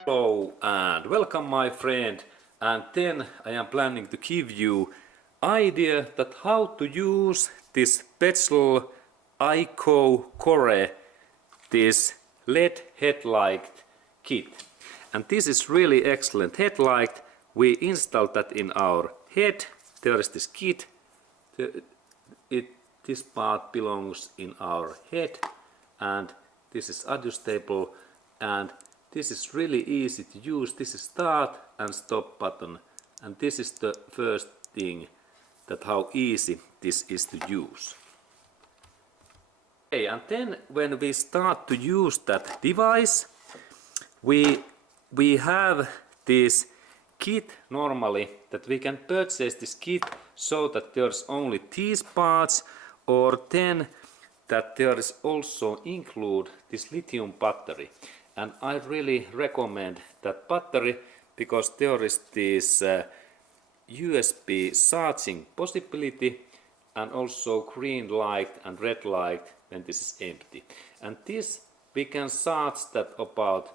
Hello and welcome my friend, and then I am planning to give you idea that how to use this Petzl ICO Core, this LED headlight kit. And this is really excellent headlight. We installed that in our head. There is this kit. This part belongs in our head, and this is adjustable, and this is really easy to use. This is start and stop button, and this is the first thing, that how easy this is to use. Okay, and then when we start to use that device, we have this kit normally, that we can purchase this kit so that there's only these parts, or then that there is also include this lithium battery. And I really recommend that battery, because there is this USB charging possibility, and also green light and red light when this is empty. And this we can charge that about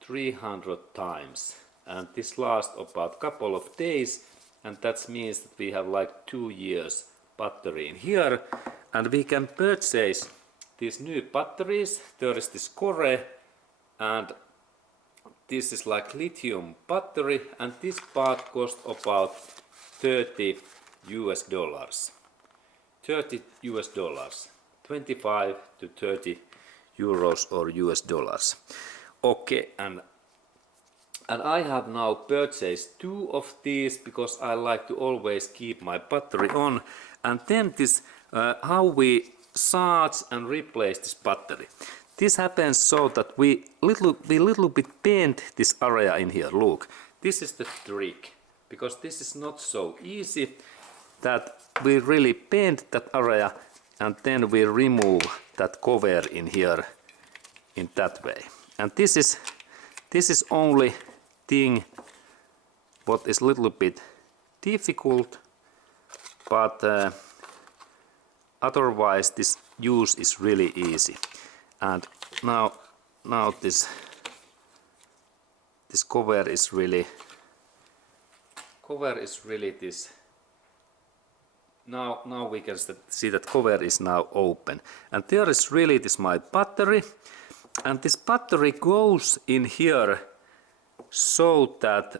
300 times, and this lasts about couple of days, and that means that we have like 2 years battery in here. And we can purchase these new batteries. There is this Core, and this is like lithium battery, and this part costs about $30 US. $30 US, 25 to 30 euros or US dollars. Okay, and I have now purchased 2 of these, because I like to always keep my battery on. And then this how we charge and replace this battery. This happens so that we little bit bend this area in here. Look, this is the trick, because this is not so easy, that we really bend that area, and then we remove that cover in here in that way. And this is only thing what is little bit difficult, but otherwise this use is really easy. And now this cover is really this. Now we can see that cover is now open, and there is really this my battery, and this battery goes in here so that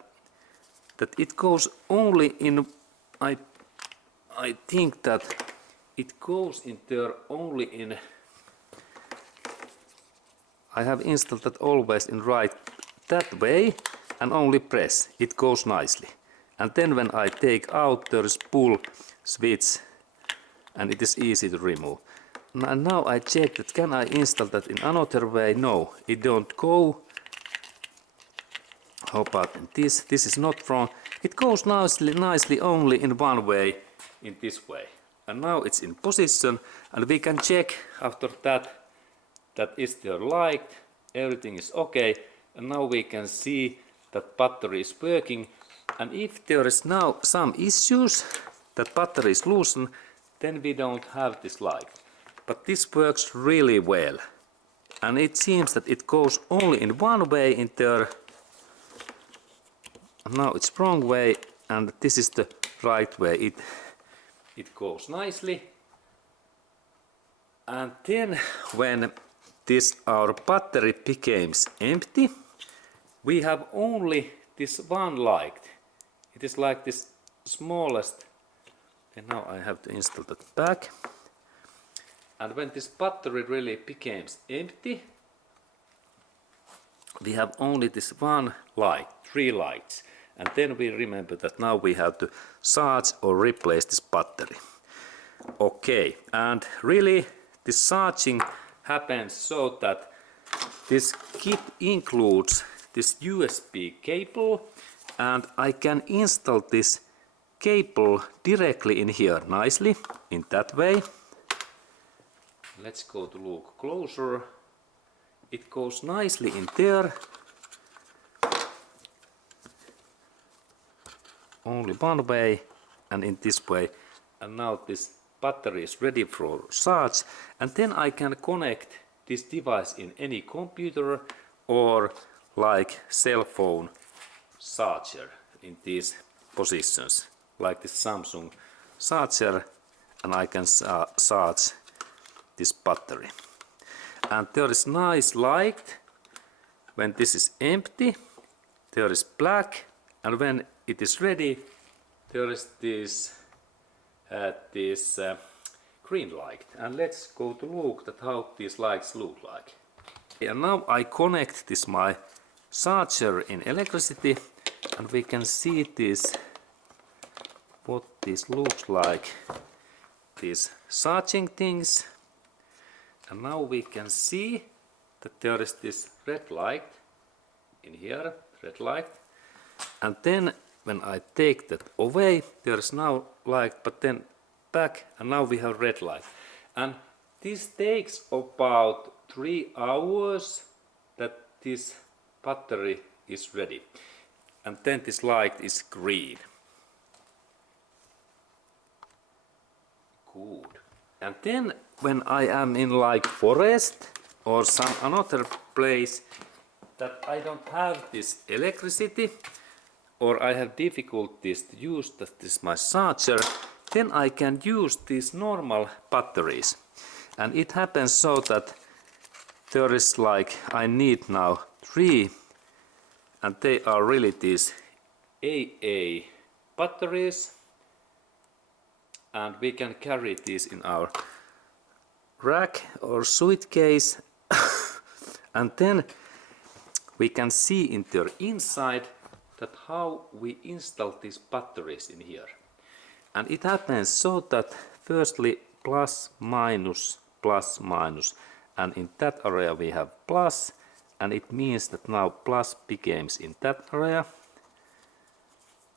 it goes only in, I think that it goes in there only in, I have installed that always in right that way, and only press, it goes nicely. And then when I take out, there is pull switch, and it is easy to remove. And now I check that can I install that in another way. No, it don't go. How about this? This is not wrong. It goes nicely only in one way, in this way. And now it's in position, and we can check after that is there light, everything is okay, and now we can see that battery is working. And if there is now some issues, that battery is loosened, then we don't have this light. But this works really well, and it seems that it goes only in one way in there. Now it's wrong way, and this is the right way. It goes nicely. And then when this our battery becomes empty, we have only this one light. It is like this smallest, and now I have to install that back. And when this battery really becomes empty, we have only this one light, 3 lights. And then we remember that now we have to charge or replace this battery. Okay, and really this charging happens so that this kit includes this USB cable, and I can install this cable directly in here nicely, in that way. Let's go to look closer. It goes nicely in there. Only one way, and in this way. And now this battery is ready for charge, and then I can connect this device in any computer or like cell phone charger in these positions, like this Samsung charger, and I can charge this battery. And there is nice light when this is empty, there is black, and when it is ready there is this green light. And let's go to look at how these lights look like. And now I connect this my charger in electricity, and we can see this, what this looks like, these charging things. And now we can see that there is this red light in here, red light. And then when I take that away, there is now light, but then back, and now we have red light. And this takes about 3 hours that this battery is ready. And then this light is green. Good. And then when I am in like forest or some another place that I don't have this electricity, or I have difficulties to use this my charger, then I can use these normal batteries. And it happens so that there is like, I need now 3, and they are really these AA batteries, and we can carry these in our rack or suitcase. And then we can see in their inside that how we install these batteries in here. And it happens so that firstly plus minus, and in that area we have plus, and it means that now plus becomes in that area,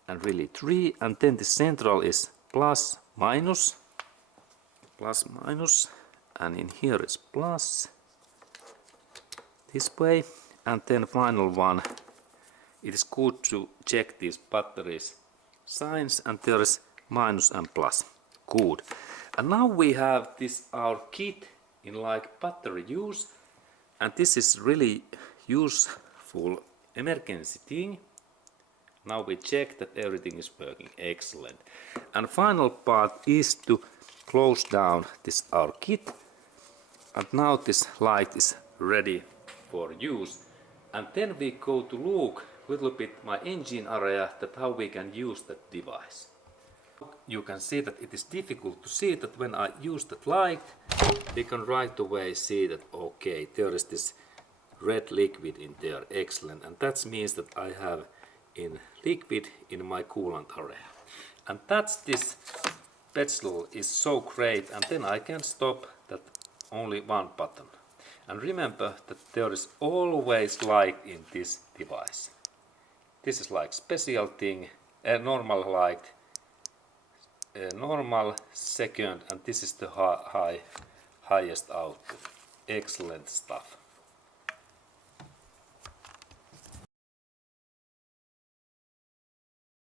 and really 3, and then the central is plus minus, and in here is plus this way, and then final one. It is good to check these batteries signs, and there is minus and plus. Good. And now we have this our kit in like battery use, and this is really useful emergency thing. Now we check that everything is working excellent. And final part is to close down this our kit, and now this light is ready for use. And then we go to look a little bit my engine area, that how we can use that device. You can see that it is difficult to see that when I use that light, we can right away see that okay, there is this red liquid in there, excellent, and that means that I have in liquid in my coolant area. And that's this Petzl is so great, and then I can stop that only one button. And remember that there is always light in this device. This is like special thing, a normal light, a normal second, and this is the highest output. Excellent stuff.